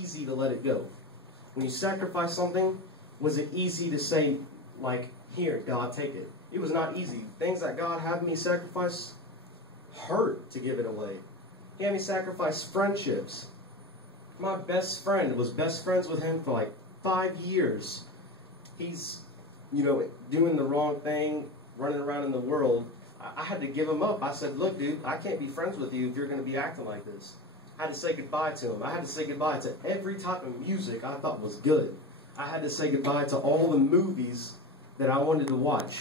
easy to let it go? When you sacrifice something, was it easy to say, like, here, God, take it? It was not easy. Things that God had me sacrifice hurt to give it away. He had me sacrifice friendships. My best friend was best friends with him for like 5 years. He's, doing the wrong thing, running around in the world. I had to give him up. I said, look, dude, I can't be friends with you if you're going to be acting like this. I had to say goodbye to him. I had to say goodbye to every type of music I thought was good. I had to say goodbye to all the movies that I wanted to watch.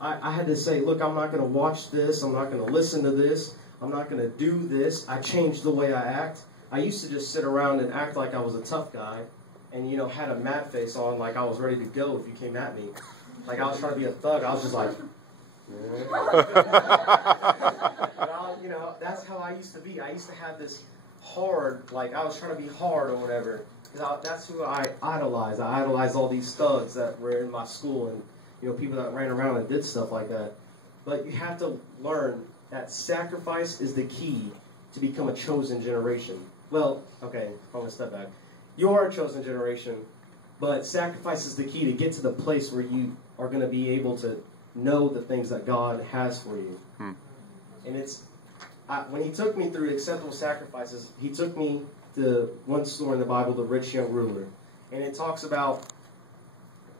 I had to say, look, I'm not going to watch this. I'm not going to listen to this. I'm not going to do this. I changed the way I act. I used to just sit around and act like I was a tough guy and, had a mad face on like I was ready to go if you came at me. Like I was trying to be a thug. I was just like, that's how I used to be. I used to have this hard, like I was trying to be hard or whatever. That's who I idolized. I idolized all these thugs that were in my school and, people that ran around and did stuff like that. But you have to learn that sacrifice is the key to become a chosen generation. Well, okay, I'm going to step back. You are a chosen generation, but sacrifice is the key to get to the place where you are going to be able to know the things that God has for you. And when he took me through acceptable sacrifices, he took me to one story in the Bible, the rich young ruler. And it talks about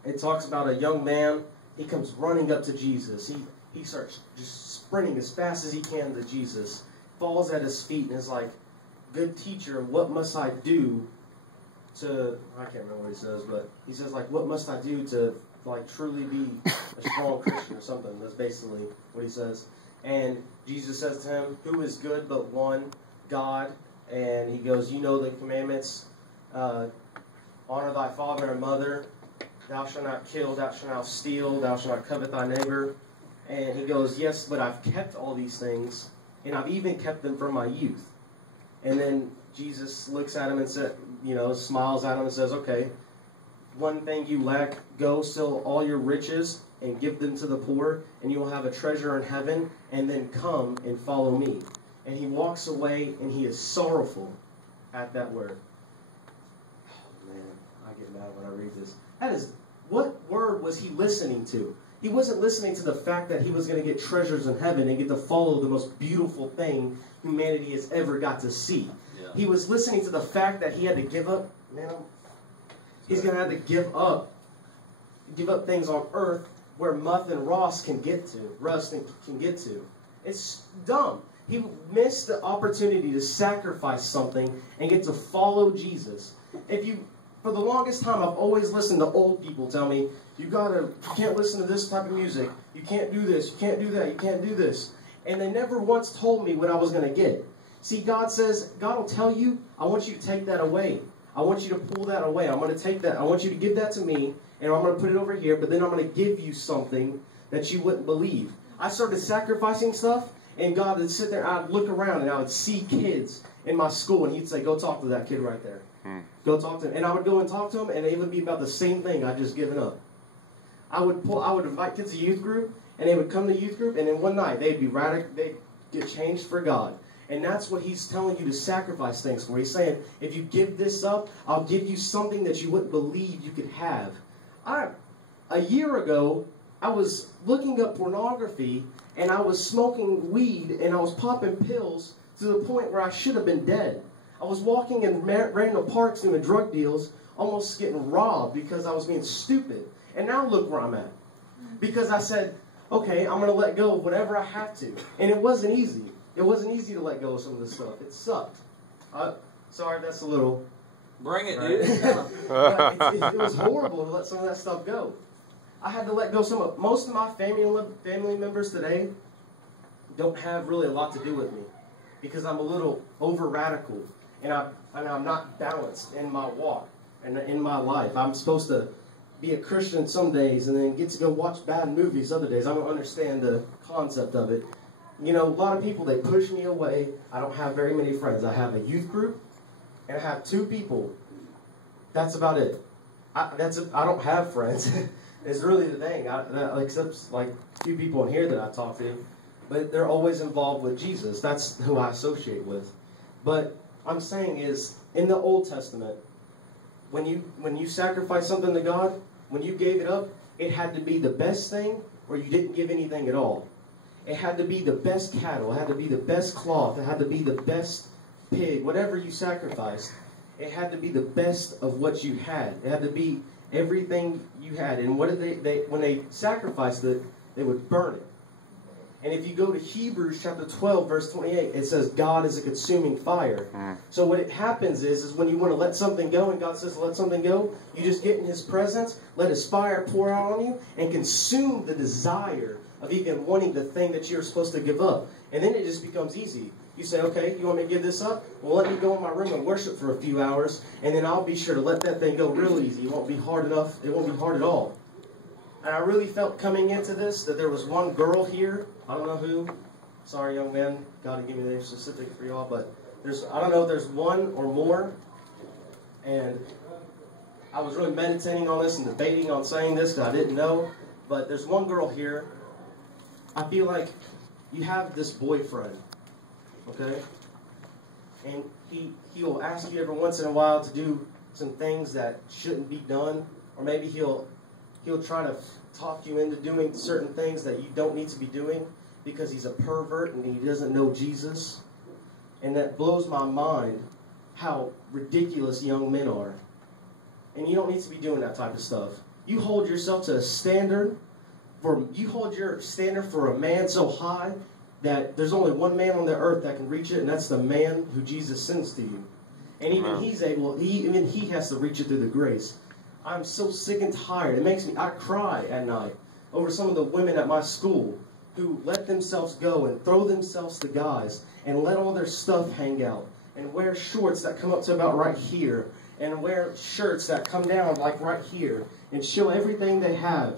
a young man. He comes running up to Jesus. He starts just sprinting as fast as he can to Jesus, falls at his feet and is like, good teacher, what must I do to, I can't remember what he says, but he says, like, what must I do to, like, truly be a strong Christian or something? That's basically what he says. And Jesus says to him, who is good but one, God? And he goes, you know the commandments, honor thy father and mother, thou shalt not kill, thou shalt not steal, thou shalt not covet thy neighbor. And he goes, yes, but I've kept all these things, and I've even kept them from my youth. And then Jesus looks at him and said, smiles at him and says, okay, one thing you lack, go sell all your riches and give them to the poor, and you will have a treasure in heaven, and then come and follow me. And he walks away, and he is sorrowful at that word. Oh, man, I get mad when I read this. What word was he listening to? He wasn't listening to the fact that he was going to get treasures in heaven and get to follow the most beautiful thing humanity has ever got to see. Yeah. He was listening to the fact that he had to give up. He's going to have to give up things on earth where rust can get to. It's dumb. He missed the opportunity to sacrifice something and get to follow Jesus. For the longest time, I've always listened to old people tell me, you can't listen to this type of music. You can't do this. You can't do that. You can't do this. And they never once told me what I was going to get. See, God will tell you, I want you to take that away. I want you to pull that away. I'm going to take that. I want you to give that to me, and I'm going to put it over here, but then I'm going to give you something that you wouldn't believe. I started sacrificing stuff, and God would sit there, I'd look around, and I would see kids in my school, and he'd say, go talk to that kid right there. Go talk to him. And I would go and talk to him, and it would be about the same thing I'd just given up. I would invite kids to youth group, and they would come to youth group, and then one night they'd get changed for God. And that's what he's telling you to sacrifice things for. He's saying, if you give this up, I'll give you something that you wouldn't believe you could have. A year ago, I was looking up pornography, and I was smoking weed, and I was popping pills to the point where I should have been dead. I was walking in random parks doing drug deals, almost getting robbed because I was being stupid. And now look where I'm at. Because I said, okay, I'm going to let go of whatever I have to. And it wasn't easy. It wasn't easy to let go of some of this stuff. It sucked. Sorry, that's a little... Bring it, dude. It was horrible to let some of that stuff go. I had to let go most of my family members today don't have really a lot to do with me. Because I'm a little over-radical. And I'm not balanced in my walk and in my life. I'm supposed to be a Christian some days and then get to go watch bad movies other days. I don't understand the concept of it. A lot of people, they push me away. I don't have very many friends. I have a youth group, and I have 2 people. That's about it. I don't have friends. It's really the thing. Except like a few people in here that I talk to. But they're always involved with Jesus. That's who I associate with. But I'm saying is, in the Old Testament, when you sacrifice something to God, when you gave it up, it had to be the best thing, or you didn't give anything at all. It had to be the best cattle. It had to be the best cloth. It had to be the best pig. Whatever you sacrificed, it had to be the best of what you had. It had to be everything you had. And what did they when they sacrificed it, they would burn it. And if you go to Hebrews chapter 12, verse 28, it says God is a consuming fire. So what it happens is when you want to let something go, and God says let something go, you just get in His presence, let His fire pour out on you, and consume the desire of even wanting the thing that you're supposed to give up. And then it just becomes easy. You say, okay, you want me to give this up? Well, let me go in my room and worship for a few hours, and then I'll be sure to let that thing go real easy. It won't be hard enough. It won't be hard at all. And I really felt coming into this that there was one girl here. I don't know who. Sorry, young man. God to give me the name specific for y'all. But I don't know if there's one or more. And I was really meditating on this and debating on saying this because I didn't know. But there's one girl here. I feel like you have this boyfriend. Okay? And he'll ask you every once in a while to do some things that shouldn't be done. Or maybe he'll try to talk you into doing certain things that you don't need to be doing because he's a pervert and he doesn't know Jesus. And that blows my mind how ridiculous young men are. And you don't need to be doing that type of stuff. You hold yourself to a standard you hold your standard for a man so high that there's only one man on the earth that can reach it, and that's the man who Jesus sends to you. And even even he has to reach it through the grace. I'm so sick and tired. It makes me, I cry at night over some of the women at my school who let themselves go and throw themselves to guys and let all their stuff hang out and wear shorts that come up to about right here and wear shirts that come down like right here and show everything they have.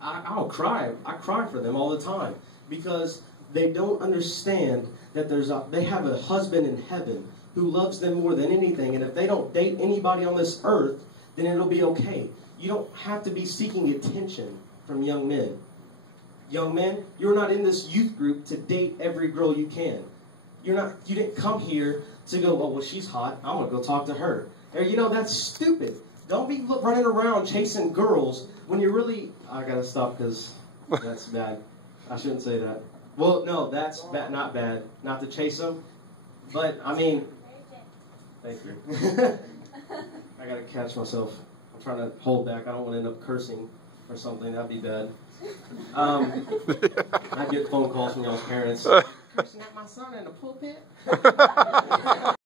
I'll cry. I cry for them all the time because they don't understand that they have a husband in heaven who loves them more than anything, and if they don't date anybody on this earth, then it'll be okay. You don't have to be seeking attention from young men. Young men, you're not in this youth group to date every girl you can. You didn't come here to go, oh, well, she's hot. I'm going to go talk to her. Or, that's stupid. Don't be running around chasing girls when you're really... I got to stop because that's bad. I shouldn't say that. Well, no, that's not bad. Not to chase them. But, I mean... Thank you. I got to catch myself. I'm trying to hold back. I don't want to end up cursing or something. That'd be bad. I get phone calls from y'all's parents. Cursing at my son in the pulpit?